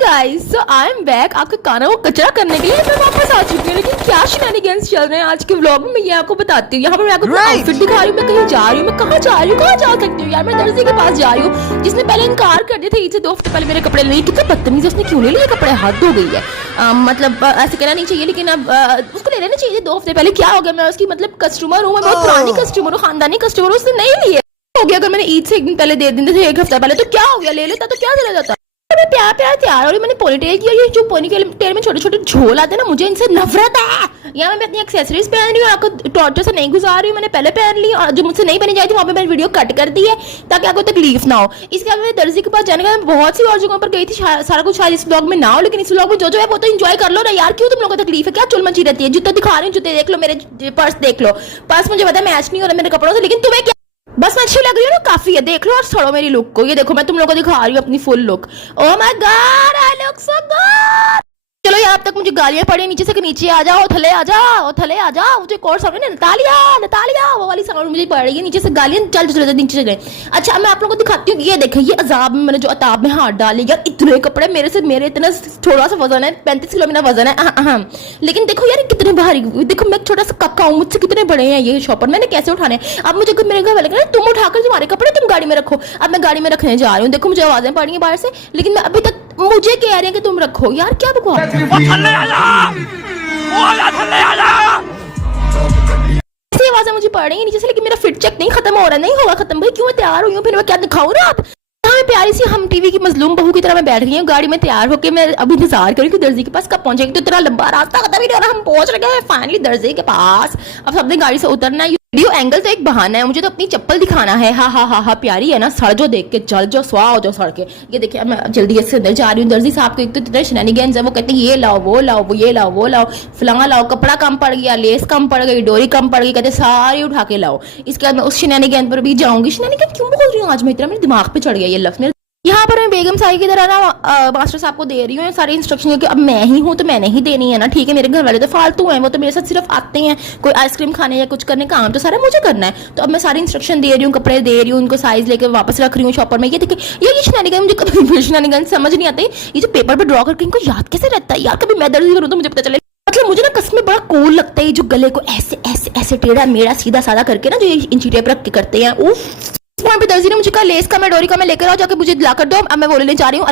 Guys, so I am back. आपके कानों को कचरा करने के लिए मैं वापस आ चुकी हूँ। लेकिन क्या शेनानिगन्स चल रहे हैं आज के व्लॉग में, मैं ये आपको बताती हूँ। यहाँ पर मैं आपको आउटफिट दिखा रही हूँ। मैं कहीं जा रही हूँ, मैं कहाँ जा रही हूँ, कहाँ जा सकती हूँ यार। मैं दर्जी के पास जा रही हूँ, जिसने पहले इनकार कर दिया था ईद से 2 हफ्ते पहले मेरे कपड़े लेने। कितना बदतमीज, उसने क्यों ले लिए कपड़े, हद हो गई है। मतलब ऐसे कहना नहीं चाहिए, लेकिन अब उसको ले लेना चाहिए 2 हफ्ते पहले। क्या हो गया, मैं उसकी मतलब कस्टमर हूँ, मैं बहुत पुरानी कस्टमर हूँ, खानदानी कस्टमर हूँ, उसने नहीं लिए। हो गया, अगर मैंने ईद से 1 दिन पहले दे देते थे, 1 हफ्ता पहले, तो क्या हो गया, ले लेता तो क्या चला जाता। मैं प्यार प्यार तैयार हो रही, मैंने पोनीटेल किया। ये जो पोनीटेल में छोटे छोटे झोल आते हैं ना, मुझे इनसे नफरत है। यहाँ मैं अपनी एक्सेसरीज पहन रही हूँ, आपको टॉर्चर से नहीं गुजार रही हूँ। मैंने पहले पहन ली, और जो मुझसे नहीं पहनी जाती वहाँ पे मैंने वीडियो कट कर दी है ताकि आपको तकलीफ ना हो। इसके अलावा मैं दर्जी के पास जाने का, मैं बहुत सी और जगहों पर गई थी। सारा कुछ शायद इस ब्लॉग में ना हो, लेकिन इस ब्लॉग में जो है वो तो एंजॉय कर लो ना यार। क्यों तुम लोगों को तकलीफ है, क्या चुल मची रहती है। जूते दिखा रही हूँ, जूते देख लो, मेरे पर्स देख लो। पर्स मुझे पता है मैच नहीं हो रहा मेरे कपड़ों से, लेकिन तुम्हें क्या, बस मैं अच्छी लग रही हूँ ना, काफी है। देख लो और छोड़ो मेरी लुक को। ये देखो, मैं तुम लोगों को दिखा रही हूँ अपनी full look. Oh my God, I look so good. चलो यार, अब तक मुझे गालियां पड़ी नीचे से कि नीचे आ जाओ, थले आ जाओ, थले आ जाओ। मुझे कोर्स सामने नतालिया नतालिया वो वाली साउंड मुझे पड़ रही है नीचे से, गालियां। चल चलो नीचे चले। अच्छा, मैं आप लोगों को दिखाती हूँ। ये देखें, ये अजाब में मैंने जो अताब में हाथ डाले यार। इतने कपड़े मेरे इतना थोड़ा सा वजन है, 35 किलो मेरा वजन है। लेकिन देखो यार, कितने भारी। देखो मैं छोटा सा कक्का हूँ, मुझसे कितने बड़े हैं ये शॉपर, मैंने कैसे उठाने। अब मुझे मेरे घर वाले कह रहे हैं, तुम उठाकर तुम्हारे कपड़े तुम गाड़ी में रखो। अब मैं गाड़ी में रखने जा रही हूँ। देखो मुझे आवाजें पड़ रही हैं बाहर से, लेकिन मैं अभी तक, मुझे कह रहे हैं कि तुम रखो यार। क्या बकवास, ऐसी आवाजें मुझे पड़ रही है नीचे से, लेकिन मेरा फिट चेक नहीं खत्म हो रहा, नहीं होगा खत्म। भाई क्यों मैं तैयार हुई हूँ, फिर मैं क्या दिखाऊँ ना आप। मैं प्यारी सी हम टीवी की मजलूम बहू की तरह मैं बैठ गई हूँ गाड़ी में तैयार होकर। मैं अभी इंतजार करी कि दर्जी के पास कब पहुंचेगी। तो इतना लंबा रास्ता खत्म ही नहीं हो रहा, हम पहुंच रहे हैं फाइनली दर्जी के पास। अब सबने गाड़ी से उतरना है। वीडियो एंगल तो एक बहाना है, मुझे तो अपनी चप्पल दिखाना है। हा हा हा हा, प्यारी है ना, सड़ जो देख के चल जो स्वा हो जो सड़ के। ये देखिए, मैं जल्दी से अंदर जा रही हूँ। दर्जी साहब को एक तो इतने शेनानिगन्स है, वो कहते हैं ये लाओ वो लाओ, वो ये लाओ वो लाओ, फलाना लाओ, कपड़ा कम पड़ गया, लेस कम पड़ गई, डोरी कम पड़ गई, कहते सारी उठा के लाओ। इसके बाद मैं उस शेनानिगन पर भी जाऊंगी। शेनानिगन क्यों बोल रही हूँ आज मैं, इतना मेरे दिमाग पे चढ़ गया ये लफ्ज। मेरे यहाँ पर मैं बेगम साई की तरह ना मास्टर साहब को दे रही हूँ सारी इंस्ट्रक्शन, कि अब मैं ही हूँ तो मैंने ही देनी है ना, ठीक है। मेरे घर वाले तो फालतू हैं, वो तो मेरे साथ सिर्फ आते हैं कोई आइसक्रीम खाने या कुछ करने, काम तो सारा मुझे करना है। तो अब मैं सारी इंस्ट्रक्शन दे रही हूँ, कपड़े दे रही हूँ, उनको साइज लेके वापस रख रही हूँ शॉपर में। ये देखिए, ये शेनानिगन मुझे कभी शेनानिगन समझ नहीं आती। ये जो पेपर पर ड्रॉ करके इनको याद कैसे रहता है यार। कभी मैं दर्जी करूँ तो मुझे पता चले। मतलब मुझे ना कसम में बड़ा कूल लगता है जो गले को ऐसे ऐसे ऐसे टेढ़ा मेढ़ा सीधा साधा करके ना, जो इंची टेप रख के करते हैं। उफ, पे दर्जी ने मुझे कहा लेस का मैं डोरी का मैं लेकर आओ, जाके मुझे ला कर दो। अब मैं वो लेने जा रही हूँ।